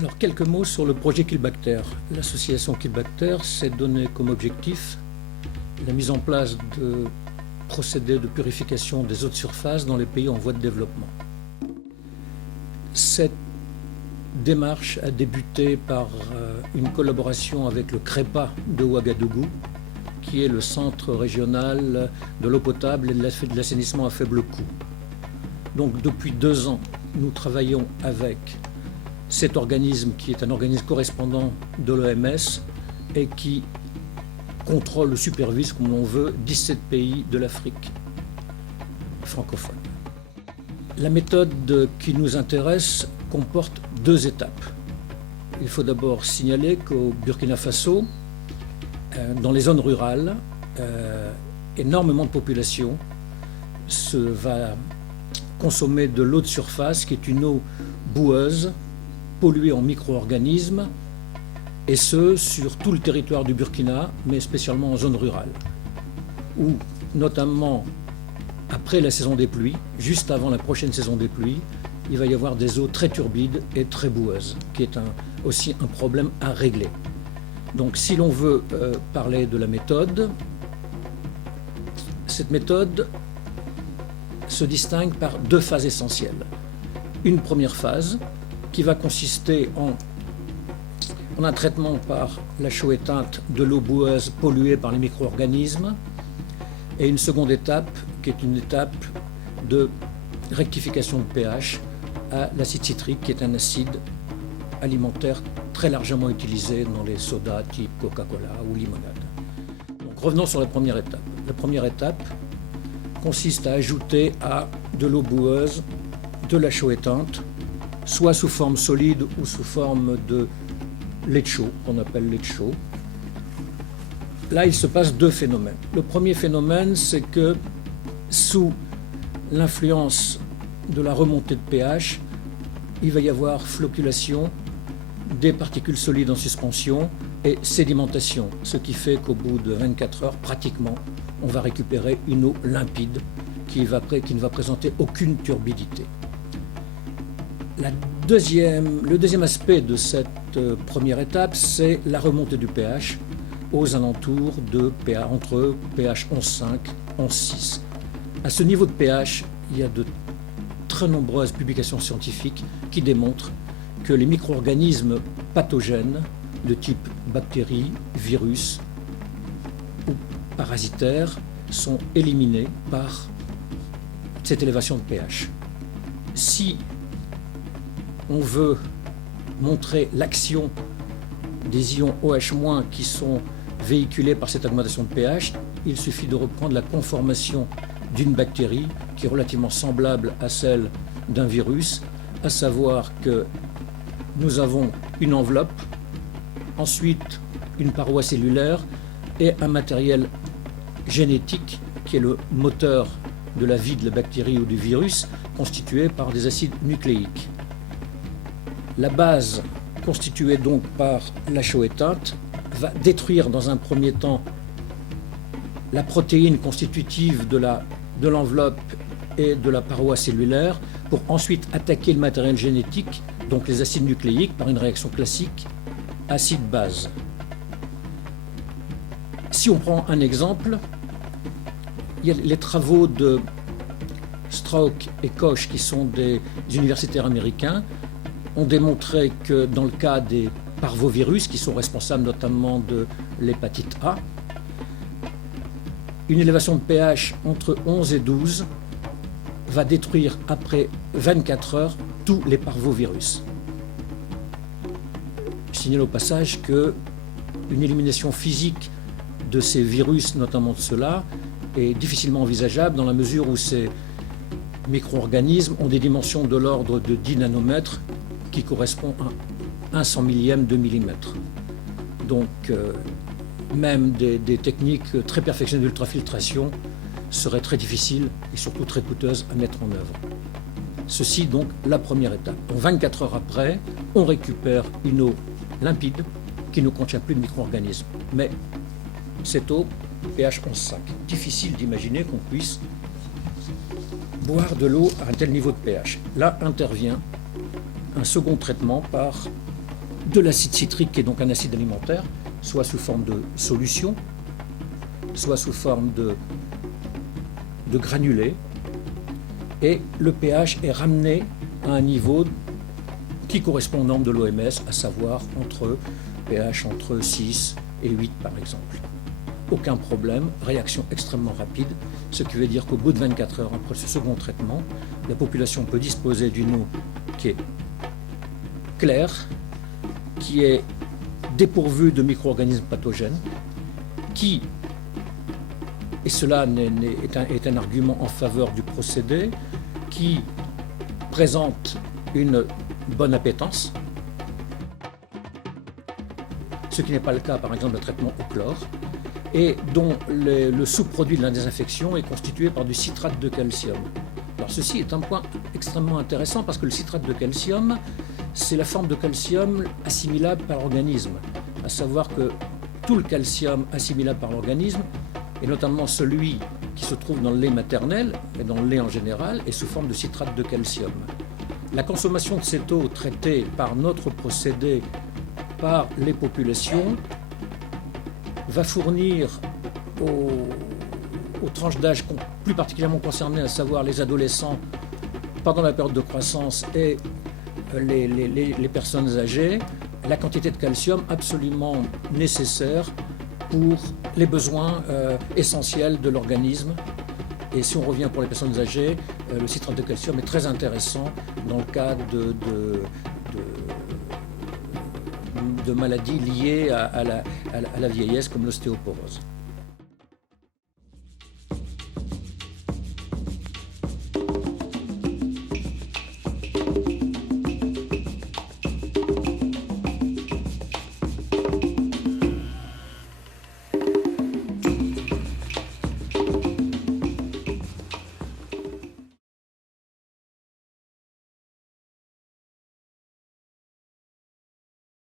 Alors, quelques mots sur le projet Quillback-Terre. L'association Quillback-Terre s'est donné comme objectif la mise en place de procédés de purification des eaux de surface dans les pays en voie de développement. Cette démarche a débuté par une collaboration avec le CREPA de Ouagadougou, qui est le centre régional de l'eau potable et de l'assainissement à faible coût. Donc depuis 2 ans, nous travaillons avec cet organisme qui est un organisme correspondant de l'OMS et qui contrôle ou supervise, comme on veut, 17 pays de l'Afrique francophone. La méthode qui nous intéresse comporte 2 étapes. Il faut d'abord signaler qu'au Burkina Faso, dans les zones rurales, énormément de population va consommer de l'eau de surface, qui est une eau boueuse, polluée en micro-organismes, et ce, sur tout le territoire du Burkina, mais spécialement en zone rurale, où, notamment après la saison des pluies, juste avant la prochaine saison des pluies, il va y avoir des eaux très turbides et très boueuses, qui est aussi un problème à régler. Donc si l'on veut parler de la méthode, cette méthode se distingue par 2 phases essentielles. Une première phase qui va consister en un traitement par la chaux éteinte de l'eau boueuse polluée par les micro-organismes, et une seconde étape qui est une étape de rectification de pH à l'acide citrique, qui est un acide alimentaire très largement utilisé dans les sodas type Coca-Cola ou limonade. Donc revenons sur la première étape. La première étape consiste à ajouter à de l'eau boueuse de la chaux éteinte, soit sous forme solide ou sous forme de lait de chaux, qu'on appelle lait de chaux. Là, il se passe 2 phénomènes. Le premier phénomène, c'est que sous l'influence de la remontée de pH, il va y avoir flocculation des particules solides en suspension et sédimentation, ce qui fait qu'au bout de 24 heures, pratiquement, on va récupérer une eau limpide qui ne va présenter aucune turbidité. Le deuxième aspect de cette première étape, c'est la remontée du pH aux alentours de entre pH 11,5 et 11,6. À ce niveau de pH, il y a de très nombreuses publications scientifiques qui démontrent que les micro-organismes pathogènes de type bactéries, virus ou parasitaires sont éliminés par cette élévation de pH. Si on veut montrer l'action des ions OH- qui sont véhiculés par cette augmentation de pH, il suffit de reprendre la conformation d'une bactérie qui est relativement semblable à celle d'un virus, à savoir que nous avons une enveloppe, ensuite une paroi cellulaire et un matériel génétique qui est le moteur de la vie de la bactérie ou du virus, constitué par des acides nucléiques. La base, constituée donc par la chaux éteinte, va détruire dans un premier temps la protéine constitutive de l'enveloppe et de la paroi cellulaire, pour ensuite attaquer le matériel génétique, donc les acides nucléiques, par une réaction classique acide-base. Si on prend un exemple, il y a les travaux de Strauch et Koch, qui sont des universitaires américains, ont démontré que dans le cas des parvovirus, qui sont responsables notamment de l'hépatite A, une élévation de pH entre 11 et 12 va détruire après 24 heures tous les parvovirus. Je signale au passage qu'une élimination physique de ces virus, notamment de ceux-là, est difficilement envisageable dans la mesure où ces micro-organismes ont des dimensions de l'ordre de 10 nanomètres, qui correspond à 1 cent millième de millimètre. Donc, même des techniques très perfectionnées d'ultrafiltration seraient très difficiles et surtout très coûteuses à mettre en œuvre. Ceci donc la première étape. Donc 24 heures après, on récupère une eau limpide qui ne contient plus de micro-organismes. Mais cette eau, pH 11,5. Difficile d'imaginer qu'on puisse boire de l'eau à un tel niveau de pH. Là intervient un second traitement par de l'acide citrique, qui est donc un acide alimentaire, soit sous forme de solution, soit sous forme de granulés, et le pH est ramené à un niveau qui correspond aux normes de l'OMS, à savoir pH entre 6 et 8 par exemple. Aucun problème, réaction extrêmement rapide, ce qui veut dire qu'au bout de 24 heures après ce second traitement, la population peut disposer d'une eau qui est claire, qui est dépourvue de micro-organismes pathogènes, qui, et cela est un argument en faveur du procédé, qui présente une bonne appétence, ce qui n'est pas le cas par exemple d'un traitement au chlore, et dont le sous-produit de la désinfection est constitué par du citrate de calcium. Alors ceci est un point extrêmement intéressant parce que le citrate de calcium, c'est la forme de calcium assimilable par l'organisme, à savoir que tout le calcium assimilable par l'organisme, et notamment celui qui se trouve dans le lait maternel et dans le lait en général, est sous forme de citrate de calcium. La consommation de cette eau traitée par notre procédé par les populations va fournir aux tranches d'âge plus particulièrement concernées, à savoir les adolescents pendant la période de croissance et les personnes âgées, la quantité de calcium absolument nécessaire pour les besoins essentiels de l'organisme. Et si on revient pour les personnes âgées, le citrate de calcium est très intéressant dans le cas de maladies liées à la vieillesse comme l'ostéoporose.